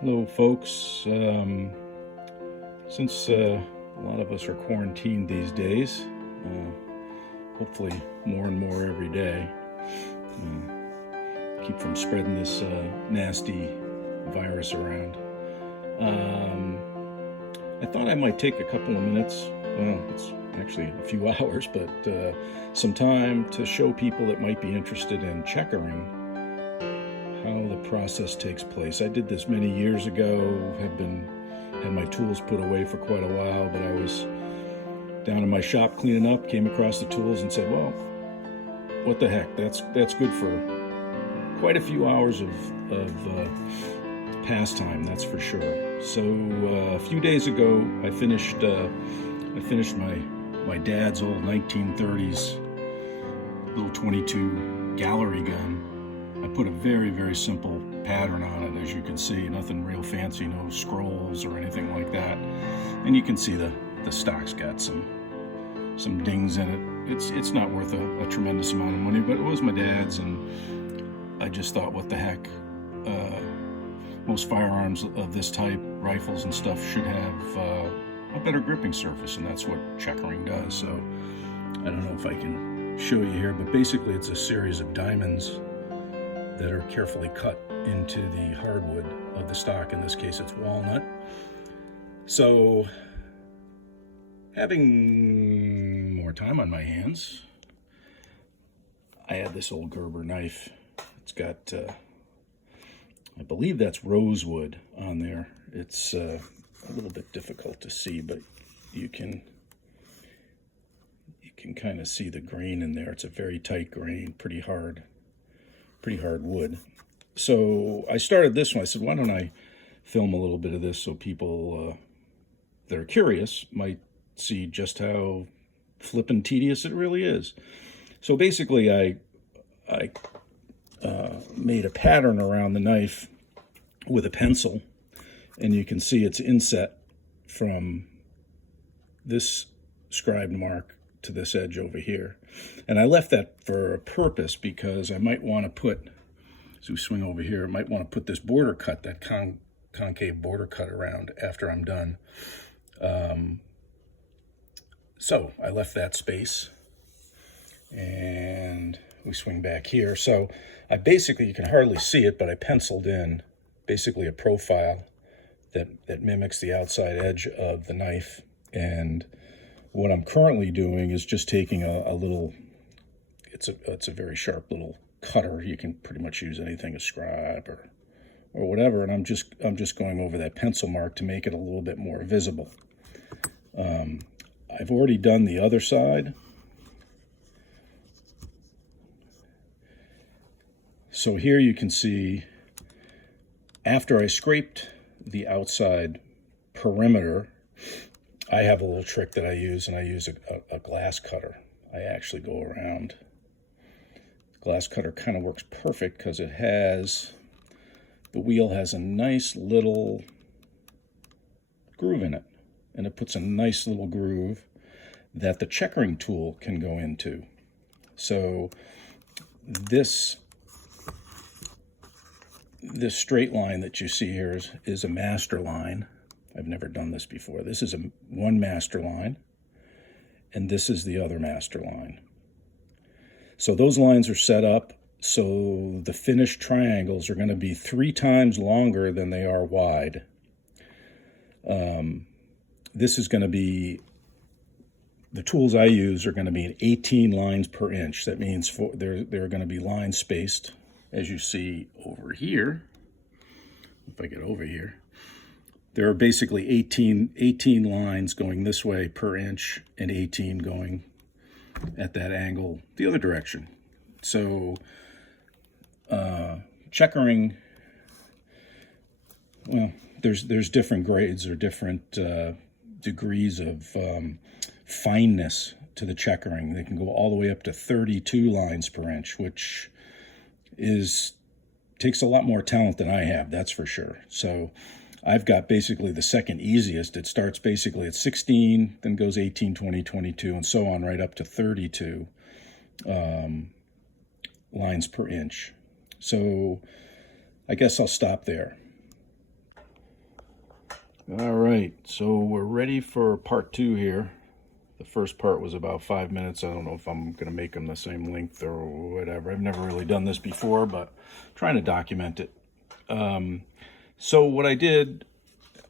Hello, folks. Since a lot of us are quarantined these days, hopefully more and more every day, keep from spreading this nasty virus around. I thought I might take a couple of minutes, well, it's actually a few hours, but some time to show people that might be interested in checkering how the process takes place. I did this many years ago, had my tools put away for quite a while, but I was down in my shop cleaning up, came across the tools and said, well, what the heck, that's good for quite a few hours of pastime, that's for sure. So a few days ago, I finished my dad's old 1930s little 22 gallery gun. I put a very, very simple pattern on it, as you can see. Nothing real fancy, no scrolls or anything like that. And you can see the stock's got some dings in it. It's not worth a tremendous amount of money, but it was my dad's, and I just thought, what the heck? Most firearms of this type, rifles and stuff, should have a better gripping surface, and that's what checkering does. So I don't know if I can show you here, but basically it's a series of diamonds that are carefully cut into the hardwood of the stock. In this case, it's walnut. So, having more time on my hands, I had this old Gerber knife. It's got, I believe that's rosewood on there. It's a little bit difficult to see, but you can kind of see the grain in there. It's a very tight grain, pretty hard wood. So I started this one. I said, why don't I film a little bit of this so people that are curious might see just how flippin' tedious it really is. So basically I made a pattern around the knife with a pencil, and you can see it's inset from this scribe mark to this edge over here. And I left that for a purpose, because I might want to put, as we swing over here, I might want to put this border cut, that concave border cut around after I'm done. So I left that space, and we swing back here. So I basically, you can hardly see it, but I penciled in basically a profile that mimics the outside edge of the knife. And what I'm currently doing is just taking a little, it's a very sharp little cutter. You can pretty much use anything, a scribe or whatever, and I'm just going over that pencil mark to make it a little bit more visible. I've already done the other side. So here you can see, after I scraped the outside perimeter, I have a little trick that I use, and I use a glass cutter. I actually go around. The glass cutter kind of works perfect because the wheel has a nice little groove in it, and it puts a nice little groove that the checkering tool can go into. So this straight line that you see here is a master line. I've never done this before. This is one master line, and this is the other master line. So those lines are set up so the finished triangles are going to be 3 times longer than they are wide. This is going to be, the tools I use are going to be an 18 lines per inch. That means they're going to be line spaced, as you see over here. If I get over here, there are basically 18 lines going this way per inch, and 18 going at that angle the other direction. So checkering, well, there's different grades or different degrees of fineness to the checkering. They can go all the way up to 32 lines per inch, which takes a lot more talent than I have, that's for sure. So I've got basically the second easiest. It starts basically at 16, then goes 18, 20, 22, and so on, right up to 32 lines per inch. So I guess I'll stop there. All right, so we're ready for part 2 here. The first part was about 5 minutes. I don't know if I'm going to make them the same length or whatever. I've never really done this before, but trying to document it. So what I did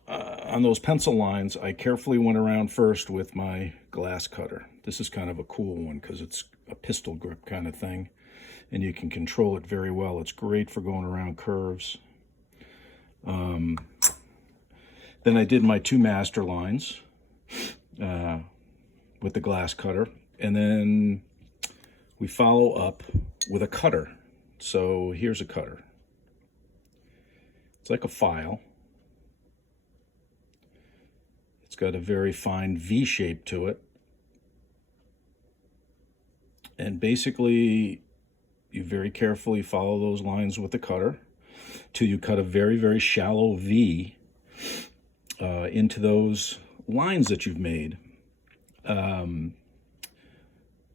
on those pencil lines, I carefully went around first with my glass cutter. This is kind of a cool one because it's a pistol grip kind of thing, and you can control it very well. It's great for going around curves. Then I did my 2 master lines with the glass cutter, and then we follow up with a cutter. So here's a cutter. It's like a file. It's got a very fine V shape to it. And basically, you very carefully follow those lines with the cutter till you cut a very, very shallow V into those lines that you've made.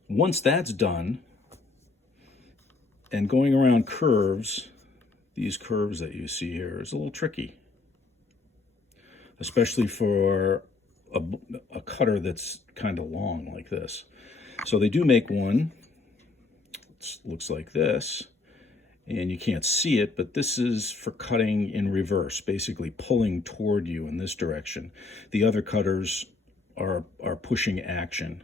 Once that's done, and going around curves, these curves that you see here is a little tricky, especially for a cutter that's kind of long like this. So they do make one. It looks like this, and you can't see it, but this is for cutting in reverse, basically pulling toward you in this direction. The other cutters are pushing action,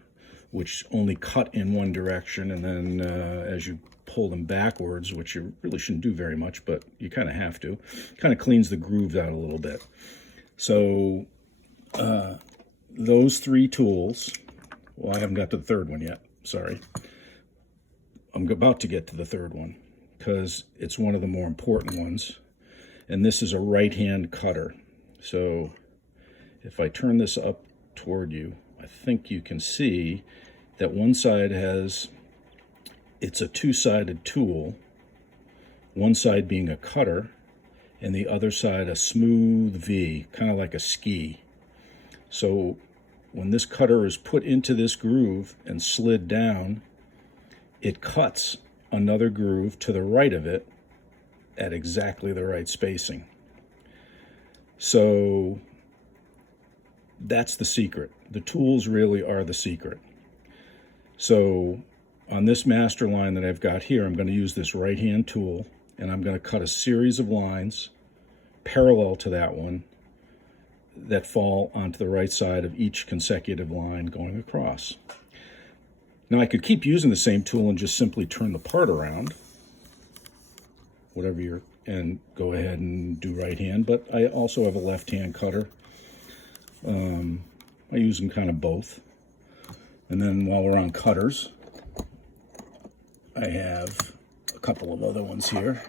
which only cut in one direction, and then as you pull them backwards, which you really shouldn't do very much, but you kind of have to, kind of cleans the grooves out a little bit. So those 3 tools, well, I haven't got to the third one yet, sorry. I'm about to get to the third one because it's one of the more important ones. And this is a right-hand cutter. So if I turn this up toward you, I think you can see that one side it's a 2-sided tool, one side being a cutter, and the other side a smooth V, kind of like a ski. So when this cutter is put into this groove and slid down, it cuts another groove to the right of it at exactly the right spacing. So that's the secret. The tools really are the secret. So on this master line that I've got here, I'm going to use this right-hand tool, and I'm going to cut a series of lines parallel to that one that fall onto the right side of each consecutive line going across. Now I could keep using the same tool and just simply turn the part around, and go ahead and do right hand, but I also have a left hand cutter. I use them kind of both. And then while we're on cutters, I have a couple of other ones here.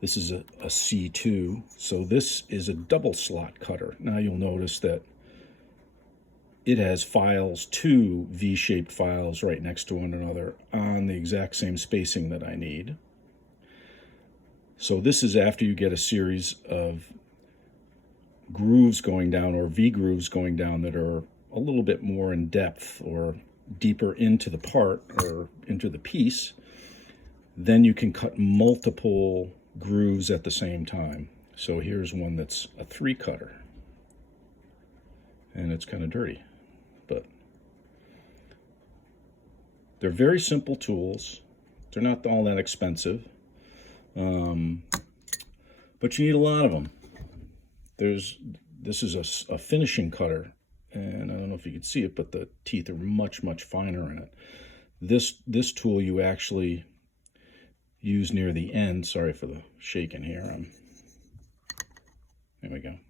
This is a C2, so this is a double slot cutter. Now you'll notice that it has files, 2 V-shaped files right next to one another on the exact same spacing that I need. So this is after you get a series of grooves going down, or V grooves going down, that are a little bit more in depth or deeper into the part or into the piece. Then you can cut multiple grooves at the same time. So here's one that's a 3 cutter, and it's kind of dirty, but they're very simple tools. They're not all that expensive, but you need a lot of them. This is a finishing cutter, and I don't know if you can see it, but the teeth are much, much finer in it. This tool you actually use near the end. Sorry for the shaking here. There we go.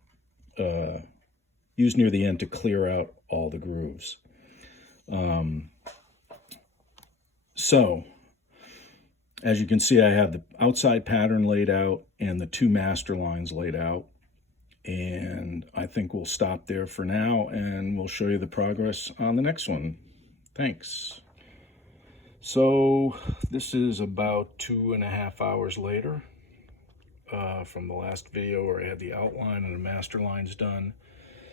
Use near the end to clear out all the grooves. So, as you can see, I have the outside pattern laid out and the 2 master lines laid out. And I think we'll stop there for now, and we'll show you the progress on the next one. Thanks. So this is about 2.5 hours later from the last video where I had the outline and the master lines done.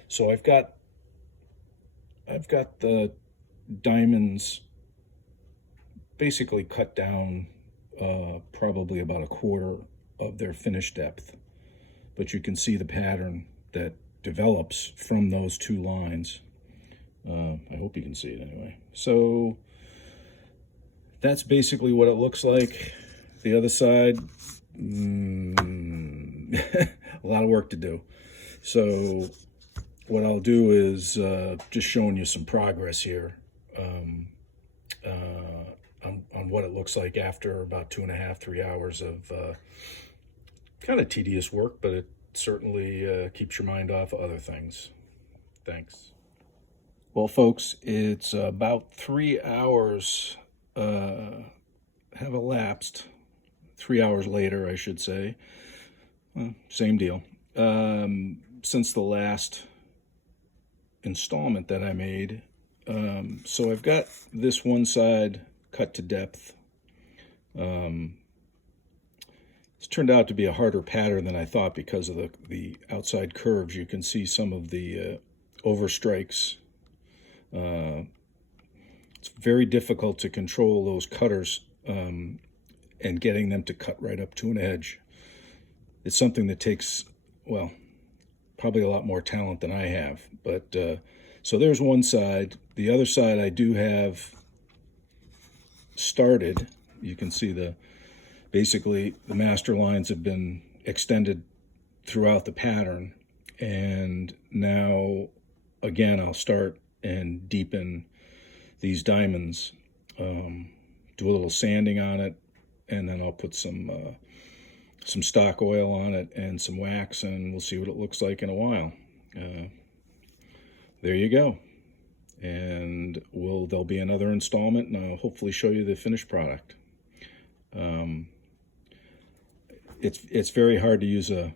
So I've got the diamonds basically cut down probably about 1/4 of their finish depth, but you can see the pattern that develops from those two lines. I hope you can see it anyway. So that's basically what it looks like. The other side, a lot of work to do. So what I'll do is just showing you some progress here on what it looks like after about 2.5, 3 hours of kind of tedious work, but it certainly keeps your mind off of other things. Thanks. Well, folks, it's about 3 hours have elapsed. 3 hours later, I should say. Same deal. Since the last installment that I made. So I've got this one side cut to depth. It's turned out to be a harder pattern than I thought because of the outside curves. You can see some of the overstrikes. It's very difficult to control those cutters and getting them to cut right up to an edge. It's something that takes, well, probably a lot more talent than I have. But so there's one side. The other side I do have started. You can see basically the master lines have been extended throughout the pattern. And now, again, I'll start and deepen these diamonds, do a little sanding on it, and then I'll put some stock oil on it and some wax, and we'll see what it looks like in a while. There you go. And there'll be another installment, and I'll hopefully show you the finished product. It's very hard to use a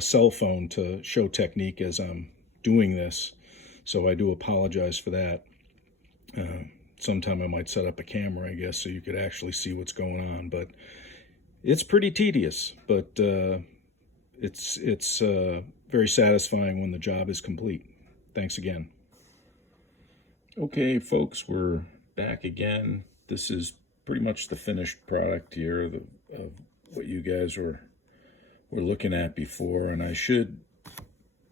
cell phone to show technique as I'm doing this, so I do apologize for that. Sometime I might set up a camera, I guess, so you could actually see what's going on. But it's pretty tedious, but it's very satisfying when the job is complete. Thanks again. Okay, folks, we're back again. This is pretty much the finished product here of what you guys were looking at before. And I should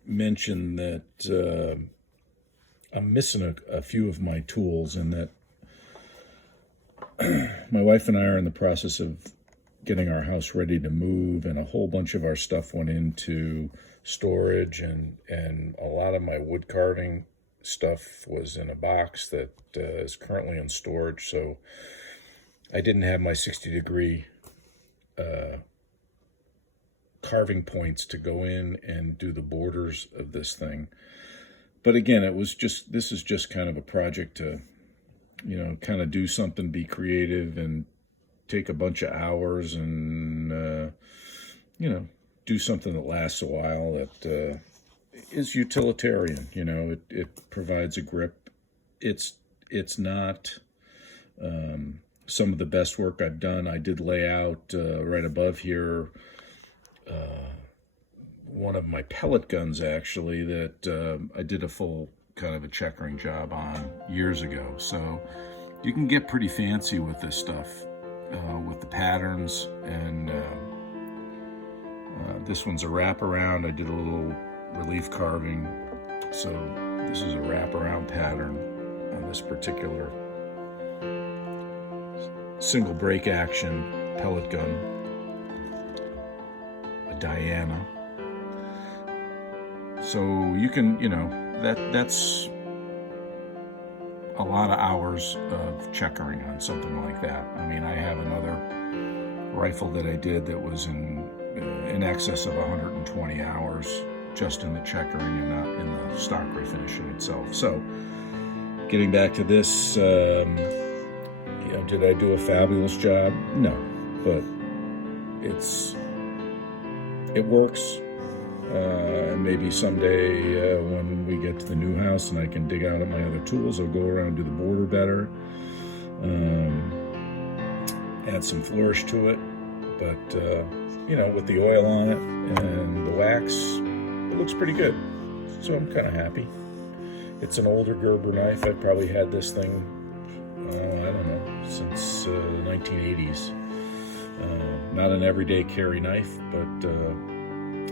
mention that I'm missing a few of my tools, and that my wife and I are in the process of getting our house ready to move, and a whole bunch of our stuff went into storage, and a lot of my wood carving stuff was in a box that is currently in storage. So I didn't have my 60-degree carving points to go in and do the borders of this thing. But again, this is just kind of a project to, kind of do something, be creative, and take a bunch of hours and, do something that lasts a while, that is utilitarian. It provides a grip. It's not some of the best work I've done. I did lay out right above here one of my pellet guns, actually, that I did a full kind of a checkering job on years ago. So you can get pretty fancy with this stuff, with the patterns. And this one's a wraparound. I did a little relief carving. So this is a wraparound pattern on this particular single break action pellet gun, a Diana. So you can, that's a lot of hours of checkering on something like that. I mean, I have another rifle that I did that was in excess of 120 hours just in the checkering and not in the stock refinishing itself. So getting back to this, did I do a fabulous job? No, but it works. Maybe someday when we get to the new house and I can dig out of my other tools, I'll go around and do the border better, add some flourish to it. But, with the oil on it and the wax, it looks pretty good. So I'm kind of happy. It's an older Gerber knife. I've probably had this thing, I don't know, since the 1980s. Not an everyday carry knife, but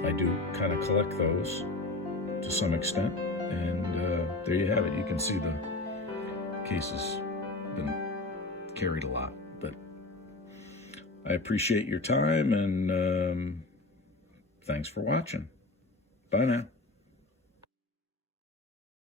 I do kind of collect those. to some extent. And there you have it. You can see the case has been carried a lot. But I appreciate your time, and thanks for watching. Bye now.